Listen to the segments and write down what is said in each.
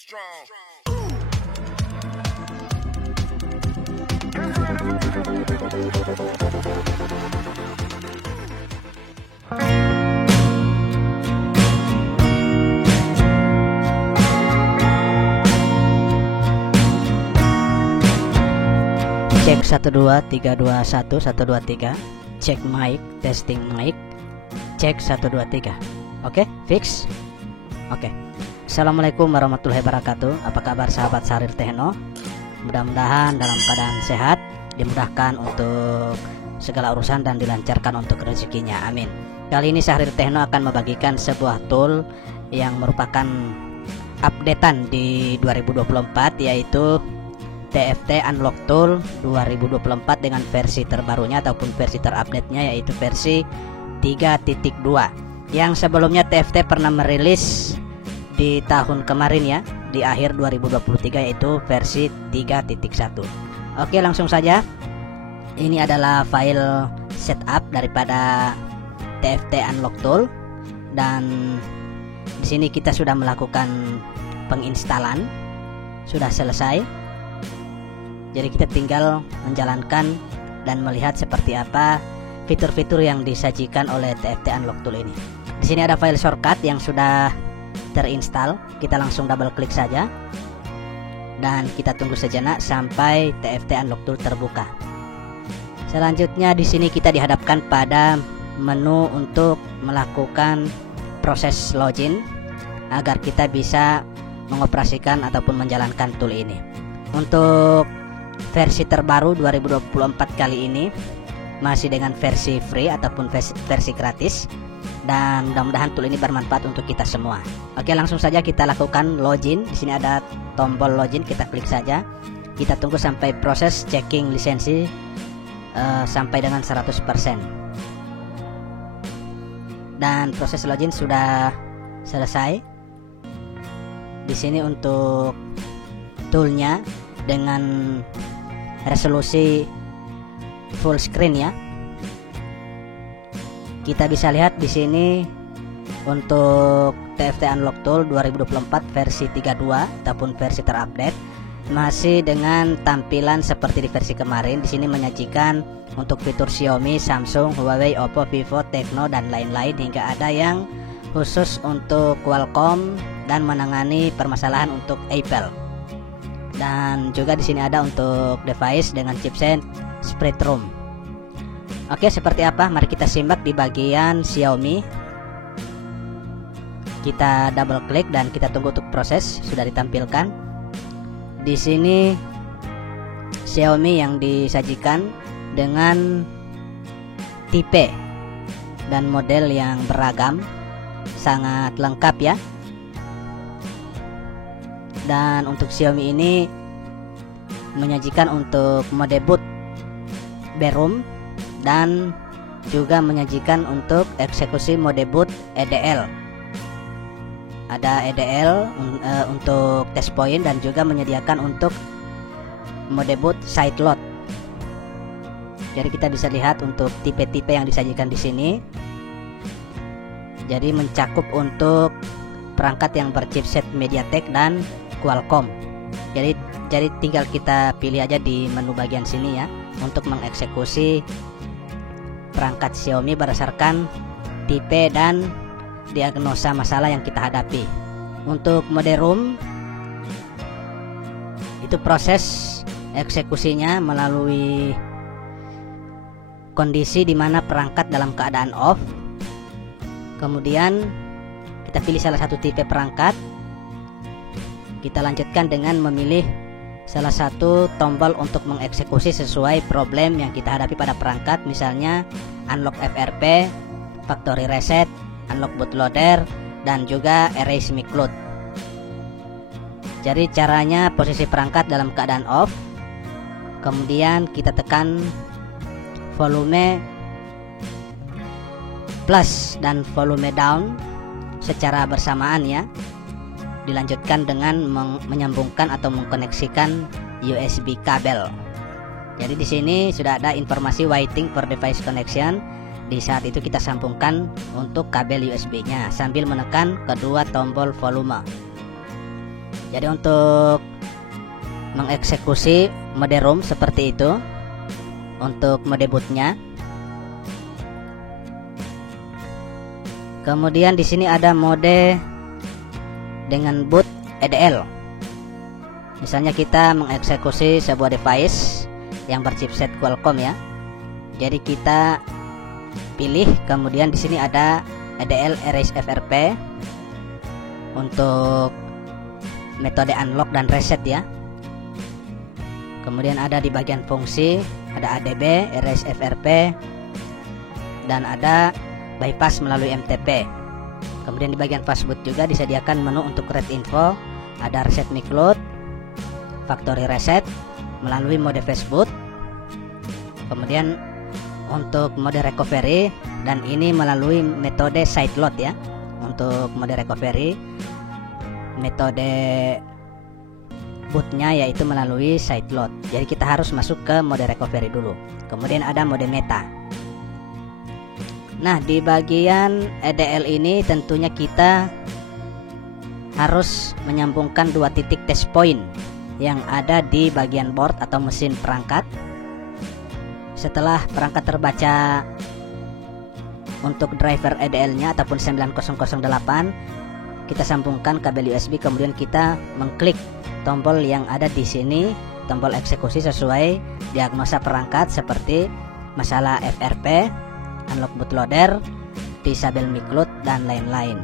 strong. Cek 1 2 3 2 1 1 2 3. Cek mic, testing mic. Cek 1 2 3. Oke, fix. Oke. Assalamualaikum warahmatullahi wabarakatuh. Apa kabar sahabat Syahrir Techno? Mudah-mudahan dalam keadaan sehat, dimudahkan untuk segala urusan dan dilancarkan untuk rezekinya. Amin. Kali ini Syahrir Techno akan membagikan sebuah tool yang merupakan updatean di 2024, yaitu TFT Unlock Tool 2024 dengan versi terbarunya ataupun versi terupdate-nya, yaitu versi 3.2. Yang sebelumnya TFT pernah merilis di tahun kemarin ya, di akhir 2023, yaitu versi 3.1. Oke, langsung saja. Ini adalah file setup daripada TFT Unlock Tool, dan di sini kita sudah melakukan penginstalan, sudah selesai. Jadi kita tinggal menjalankan dan melihat seperti apa fitur-fitur yang disajikan oleh TFT Unlock Tool ini. Di sini ada file shortcut yang sudah terinstall. Kita langsung double klik saja dan kita tunggu sejenak sampai TFT Unlock Tool terbuka. Selanjutnya di sini kita dihadapkan pada menu untuk melakukan proses login agar kita bisa mengoperasikan ataupun menjalankan tool ini. Untuk versi terbaru 2024 kali ini masih dengan versi free ataupun versi gratis, dan mudah-mudahan tool ini bermanfaat untuk kita semua. Oke, langsung saja kita lakukan login. Di sini ada tombol login, kita klik saja. Kita tunggu sampai proses checking lisensi sampai dengan 100%. Dan proses login sudah selesai. Di sini untuk toolnya dengan resolusi full screen ya. Kita bisa lihat di sini untuk TFT Unlock Tool 2024 versi 3.2 ataupun versi terupdate masih dengan tampilan seperti di versi kemarin. Di sini menyajikan untuk fitur Xiaomi, Samsung, Huawei, Oppo, Vivo, Tecno dan lain-lain, hingga ada yang khusus untuk Qualcomm dan menangani permasalahan untuk Apple. Dan juga di sini ada untuk device dengan chipset Spreadtrum. Oke, seperti apa? Mari kita simak di bagian Xiaomi. Kita double klik dan kita tunggu untuk proses. Sudah ditampilkan. Di sini Xiaomi yang disajikan dengan tipe dan model yang beragam, sangat lengkap ya. Dan untuk Xiaomi ini menyajikan untuk mode boot Berum dan juga menyajikan untuk eksekusi mode boot EDL. Ada EDL untuk test point dan juga menyediakan untuk mode boot side load. Jadi kita bisa lihat untuk tipe-tipe yang disajikan di sini. Jadi mencakup untuk perangkat yang berchipset MediaTek dan Qualcomm. Jadi tinggal kita pilih aja di menu bagian sini ya untuk mengeksekusi perangkat Xiaomi berdasarkan tipe dan diagnosa masalah yang kita hadapi. Untuk mode ROM itu proses eksekusinya melalui kondisi di mana perangkat dalam keadaan off. Kemudian kita pilih salah satu tipe perangkat. Kita lanjutkan dengan memilih salah satu tombol untuk mengeksekusi sesuai problem yang kita hadapi pada perangkat, misalnya unlock FRP, factory reset, unlock bootloader, dan juga erase micloud. Jadi caranya posisi perangkat dalam keadaan off, kemudian kita tekan volume plus dan volume down secara bersamaan ya. Dilanjutkan dengan menyambungkan atau mengkoneksikan USB kabel. Jadi di sini sudah ada informasi waiting for device connection. Di saat itu kita sambungkan untuk kabel USB-nya sambil menekan kedua tombol volume. Jadi untuk mengeksekusi mode ROM seperti itu untuk mode bootnya. Kemudian di sini ada mode dengan boot EDL. Misalnya kita mengeksekusi sebuah device yang berchipset Qualcomm ya. Jadi kita pilih, kemudian di sini ada EDL Erase FRP untuk metode unlock dan reset ya. Kemudian ada di bagian fungsi ada ADB, Erase FRP, dan ada bypass melalui MTP. Kemudian di bagian fastboot juga disediakan menu untuk read info, ada reset micloud, factory reset melalui mode fastboot. Kemudian untuk mode recovery, dan ini melalui metode sideload ya. Untuk mode recovery, metode bootnya yaitu melalui sideload. Jadi kita harus masuk ke mode recovery dulu. Kemudian ada mode meta. Nah, di bagian EDL ini tentunya kita harus menyambungkan dua titik test point yang ada di bagian board atau mesin perangkat. Setelah perangkat terbaca untuk driver EDL-nya ataupun 9008, kita sambungkan kabel USB, kemudian kita mengklik tombol yang ada di sini, tombol eksekusi sesuai diagnosa perangkat seperti masalah FRP, unlock bootloader, disable micloud, dan lain-lain.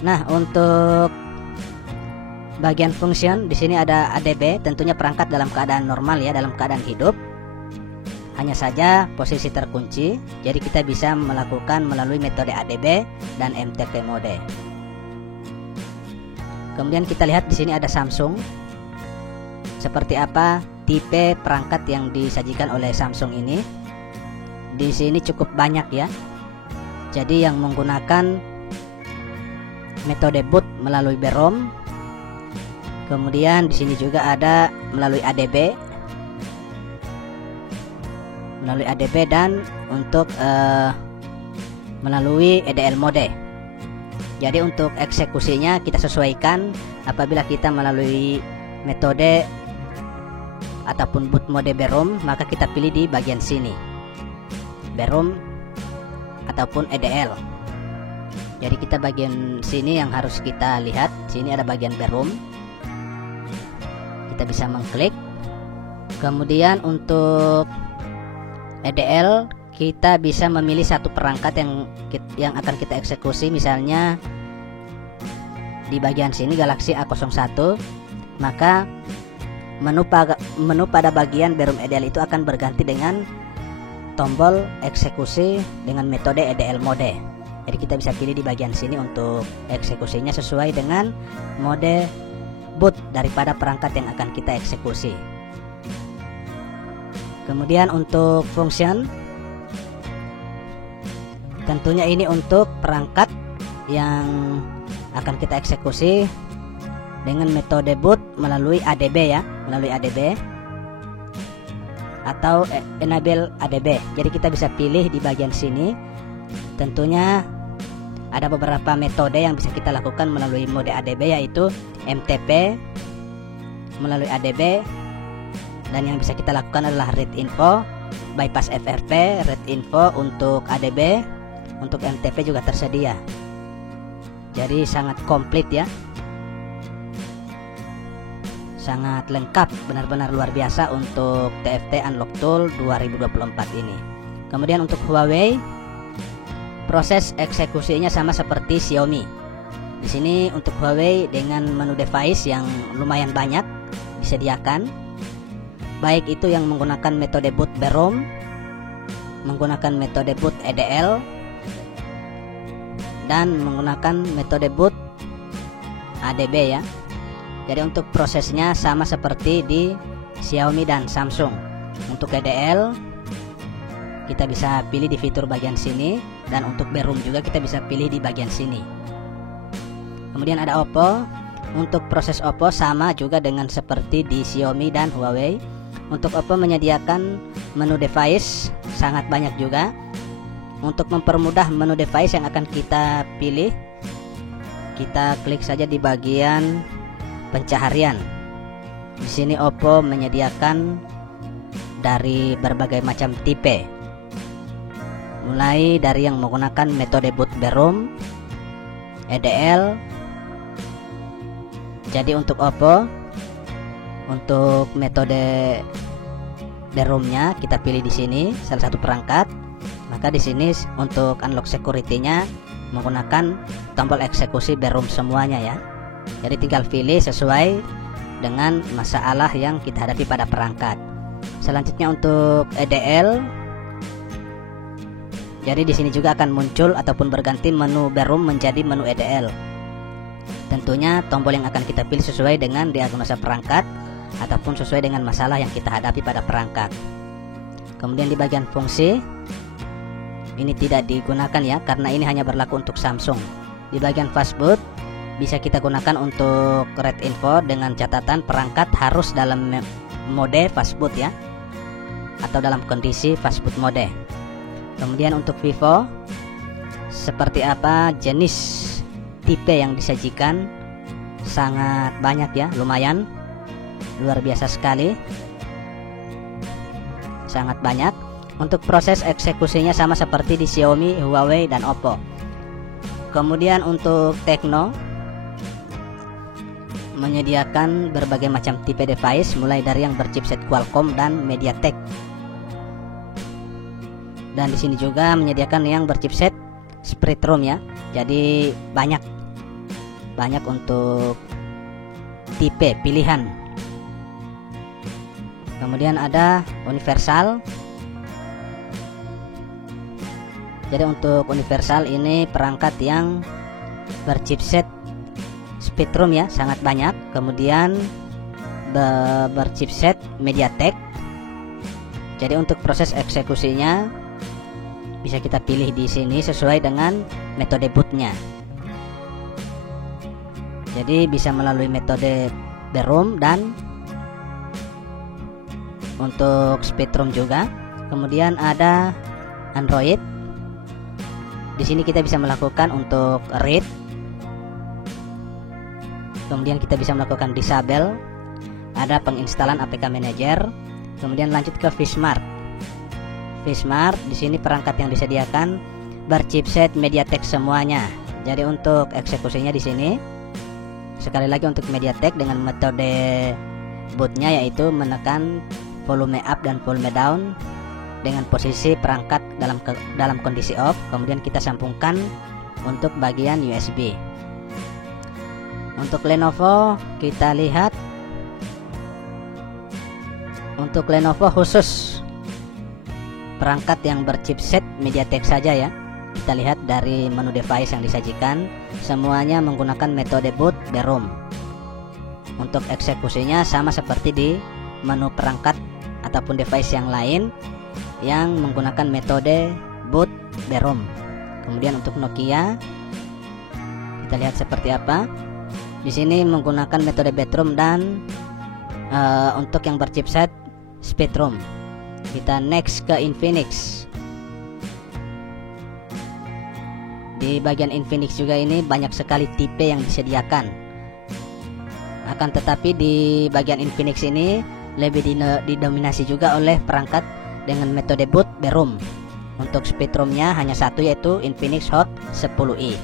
Nah, untuk bagian function di sini ada ADB, tentunya perangkat dalam keadaan normal ya, dalam keadaan hidup. Hanya saja posisi terkunci, jadi kita bisa melakukan melalui metode ADB dan MTP mode. Kemudian kita lihat di sini ada Samsung. Seperti apa tipe perangkat yang disajikan oleh Samsung ini? Di sini cukup banyak ya. Jadi yang menggunakan metode boot melalui BROM. Kemudian di sini juga ada melalui ADB. Melalui ADB dan untuk melalui EDL mode. Jadi untuk eksekusinya kita sesuaikan. Apabila kita melalui metode ataupun boot mode BROM, maka kita pilih di bagian sini, BROM ataupun EDL. Jadi kita bagian sini yang harus kita lihat. Sini ada bagian BROM, kita bisa mengklik. Kemudian untuk EDL kita bisa memilih satu perangkat yang akan kita eksekusi. Misalnya di bagian sini Galaxy A01, maka menu pada bagian BROM EDL itu akan berganti dengan tombol eksekusi dengan metode EDL mode. Jadi kita bisa pilih di bagian sini untuk eksekusinya sesuai dengan mode boot daripada perangkat yang akan kita eksekusi. Kemudian untuk function, tentunya ini untuk perangkat yang akan kita eksekusi dengan metode boot melalui ADB ya, melalui ADB atau enable ADB. Jadi kita bisa pilih di bagian sini. Tentunya ada beberapa metode yang bisa kita lakukan melalui mode ADB, yaitu MTP melalui ADB, dan yang bisa kita lakukan adalah read info, bypass FRP, read info untuk ADB. Untuk MTP juga tersedia. Jadi sangat komplit ya, sangat lengkap, benar-benar luar biasa untuk TFT Unlock Tool 2024 ini. Kemudian untuk Huawei, proses eksekusinya sama seperti Xiaomi. Di sini untuk Huawei dengan menu device yang lumayan banyak disediakan, baik itu yang menggunakan metode boot BROM, menggunakan metode boot EDL, dan menggunakan metode boot ADB ya. Jadi untuk prosesnya sama seperti di Xiaomi dan Samsung. Untuk EDL kita bisa pilih di fitur bagian sini, dan untuk BROM juga kita bisa pilih di bagian sini. Kemudian ada Oppo. Untuk proses Oppo sama juga dengan seperti di Xiaomi dan Huawei. Untuk Oppo menyediakan menu device sangat banyak juga. Untuk mempermudah menu device yang akan kita pilih, kita klik saja di bagian pencaharian. Di sini Oppo menyediakan dari berbagai macam tipe, mulai dari yang menggunakan metode boot BROM, EDL. Jadi untuk Oppo, untuk metode BROM-nya kita pilih di sini salah satu perangkat. Maka di sini untuk unlock security-nya menggunakan tombol eksekusi BROM semuanya ya. Jadi tinggal pilih sesuai dengan masalah yang kita hadapi pada perangkat. Selanjutnya untuk EDL. Jadi di sini juga akan muncul ataupun berganti menu BROM menjadi menu EDL. Tentunya tombol yang akan kita pilih sesuai dengan diagnosa perangkat ataupun sesuai dengan masalah yang kita hadapi pada perangkat. Kemudian di bagian fungsi, ini tidak digunakan ya, karena ini hanya berlaku untuk Samsung. Di bagian fastboot bisa kita gunakan untuk red info dengan catatan perangkat harus dalam mode fastboot ya, atau dalam kondisi fastboot mode. Kemudian untuk Vivo, seperti apa jenis tipe yang disajikan, sangat banyak ya, lumayan luar biasa sekali, sangat banyak. Untuk proses eksekusinya sama seperti di Xiaomi, Huawei, dan Oppo. Kemudian untuk Tecno menyediakan berbagai macam tipe device, mulai dari yang berchipset Qualcomm dan MediaTek. Dan di sini juga menyediakan yang berchipset Spreadtrum ya. Jadi banyak untuk tipe pilihan. Kemudian ada universal. Jadi untuk universal ini perangkat yang berchipset Spreadtrum ya, sangat banyak. Kemudian berchipset MediaTek. Jadi untuk proses eksekusinya bisa kita pilih di sini sesuai dengan metode bootnya. Jadi bisa melalui metode BROM dan untuk Spreadtrum juga. Kemudian ada Android. Di sini kita bisa melakukan untuk read. Kemudian kita bisa melakukan disable. Ada penginstalan APK Manager. Kemudian lanjut ke Vsmart. Vsmart di sini perangkat yang disediakan berchipset MediaTek semuanya. Jadi untuk eksekusinya di sini sekali lagi untuk MediaTek dengan metode bootnya yaitu menekan volume up dan volume down dengan posisi perangkat dalam kondisi off. Kemudian kita sambungkan untuk bagian USB. Untuk Lenovo kita lihat, untuk Lenovo khusus perangkat yang berchipset MediaTek saja ya. Kita lihat dari menu device yang disajikan semuanya menggunakan metode boot BROM. Untuk eksekusinya sama seperti di menu perangkat ataupun device yang lain yang menggunakan metode boot BROM. Kemudian untuk Nokia kita lihat seperti apa. Di sini menggunakan metode BROM dan untuk yang berchipset Spreadtrum. Kita next ke Infinix. Di bagian Infinix juga ini banyak sekali tipe yang disediakan. Akan tetapi di bagian Infinix ini lebih didominasi juga oleh perangkat dengan metode boot BROM. Untuk Spreadtrumnya hanya satu, yaitu Infinix Hot 10i.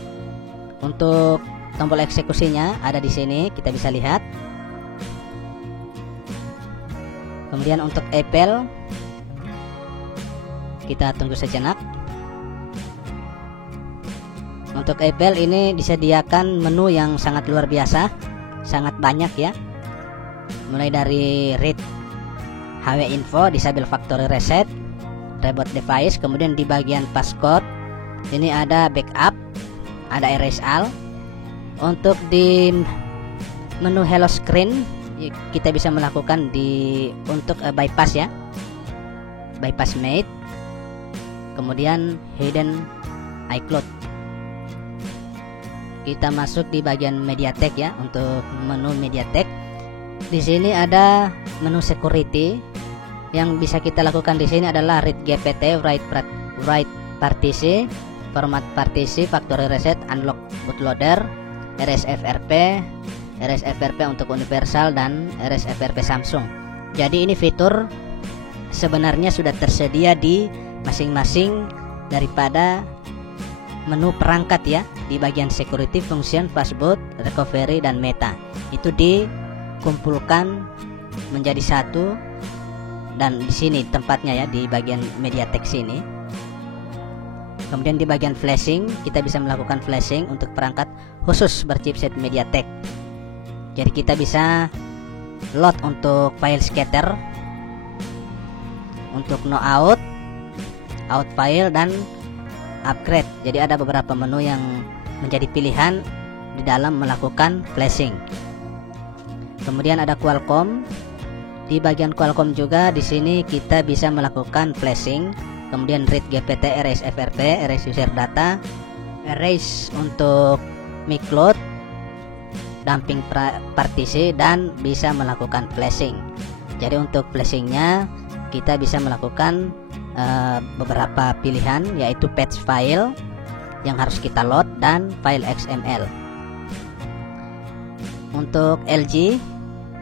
Untuk tombol eksekusinya ada di sini, kita bisa lihat. Kemudian untuk Apple kita tunggu sejenak. Untuk Apple ini disediakan menu yang sangat luar biasa, sangat banyak ya. Mulai dari read HW info, disable factory reset, reboot device. Kemudian di bagian passcode ini ada backup, ada erase all. Untuk di menu hello screen kita bisa melakukan untuk bypass ya, bypass made. Kemudian hidden iCloud. Kita masuk di bagian MediaTek ya. Untuk menu MediaTek di sini ada menu security. Yang bisa kita lakukan di sini adalah read GPT, write partisi, format partisi, factory reset, unlock bootloader, RSFRP, RSFRP untuk universal, dan RSFRP Samsung. Jadi ini fitur sebenarnya sudah tersedia di masing-masing daripada menu perangkat ya, di bagian security, function, fastboot, recovery, dan meta. Itu dikumpulkan menjadi satu, dan di sini tempatnya ya, di bagian MediaTek sini. Kemudian di bagian flashing, kita bisa melakukan flashing untuk perangkat khusus berchipset MediaTek. Jadi kita bisa load untuk file scatter, untuk no out, out file, dan upgrade. Jadi ada beberapa menu yang menjadi pilihan di dalam melakukan flashing. Kemudian ada Qualcomm. Di bagian Qualcomm juga di sini kita bisa melakukan flashing. Kemudian read GPT, erase FRP, erase user data, erase untuk mic load, dumping partisi, dan bisa melakukan flashing. Jadi untuk flashingnya kita bisa melakukan beberapa pilihan, yaitu patch file yang harus kita load dan file XML. Untuk LG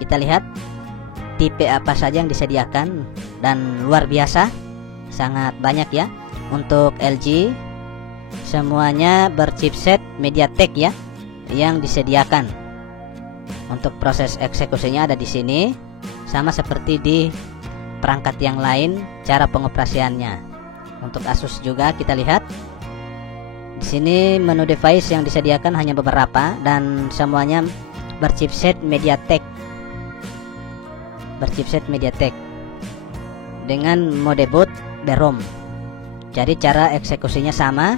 kita lihat tipe apa saja yang disediakan, dan luar biasa, sangat banyak ya. Untuk LG semuanya berchipset MediaTek ya yang disediakan. Untuk proses eksekusinya ada di sini, sama seperti di perangkat yang lain cara pengoperasiannya. Untuk Asus juga kita lihat di sini menu device yang disediakan hanya beberapa, dan semuanya berchipset MediaTek, dengan mode boot BROM. Jadi cara eksekusinya sama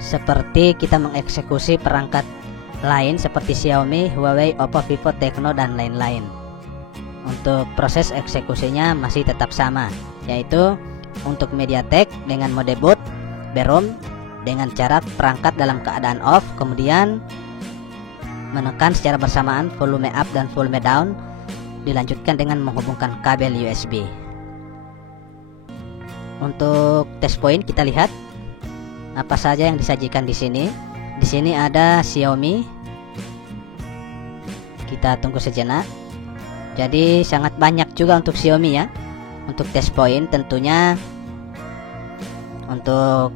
seperti kita mengeksekusi perangkat lain seperti Xiaomi, Huawei, Oppo, Vivo, Tecno, dan lain-lain. Untuk proses eksekusinya masih tetap sama, yaitu untuk MediaTek dengan mode boot BROM dengan cara perangkat dalam keadaan off, kemudian menekan secara bersamaan volume up dan volume down, dilanjutkan dengan menghubungkan kabel USB. Untuk test point kita lihat apa saja yang disajikan di sini. Di sini ada Xiaomi. Kita tunggu sejenak. Jadi sangat banyak juga untuk Xiaomi ya. Untuk test point tentunya, untuk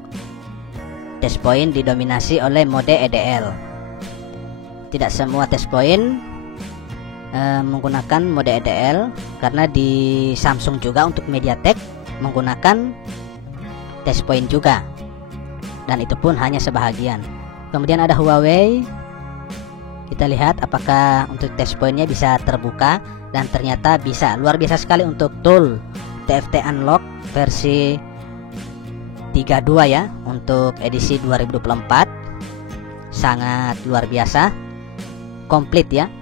test point didominasi oleh mode EDL. Tidak semua test point menggunakan mode EDL, karena di Samsung juga untuk MediaTek menggunakan test point juga, dan itu pun hanya sebahagian. Kemudian ada Huawei. Kita lihat apakah untuk test pointnya bisa terbuka, dan ternyata bisa. Luar biasa sekali untuk tool TFT Unlock versi 32 ya, untuk edisi 2024. Sangat luar biasa, komplit ya,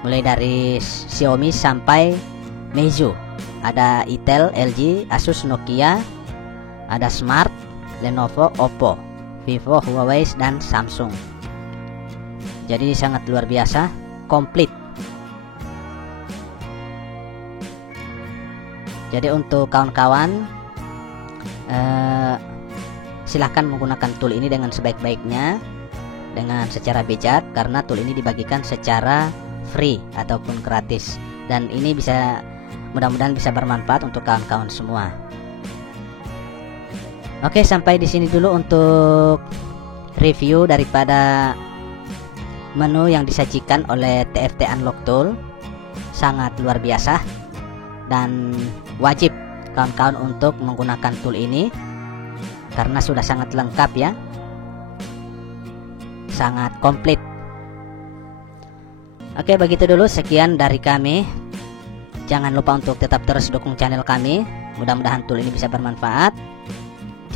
mulai dari Xiaomi sampai Meizu. Ada Itel, LG, Asus, Nokia, ada Smart, Lenovo, Oppo, Vivo, Huawei, dan Samsung. Jadi sangat luar biasa, komplit. Jadi untuk kawan-kawan, silahkan menggunakan tool ini dengan sebaik-baiknya, dengan secara bijak, karena tool ini dibagikan secara free ataupun gratis, dan ini bisa, mudah-mudahan bisa bermanfaat untuk kawan-kawan semua. Oke, sampai di sini dulu untuk review daripada menu yang disajikan oleh TFT Unlock Tool. Sangat luar biasa, dan wajib kawan-kawan untuk menggunakan tool ini karena sudah sangat lengkap ya, sangat komplit. Oke, begitu dulu, sekian dari kami. Jangan lupa untuk tetap terus dukung channel kami, mudah-mudahan tool ini bisa bermanfaat.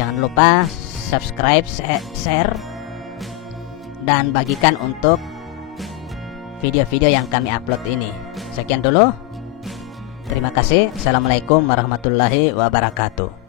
Jangan lupa subscribe, share, dan bagikan untuk video-video yang kami upload ini. Sekian dulu, terima kasih. Assalamualaikum warahmatullahi wabarakatuh.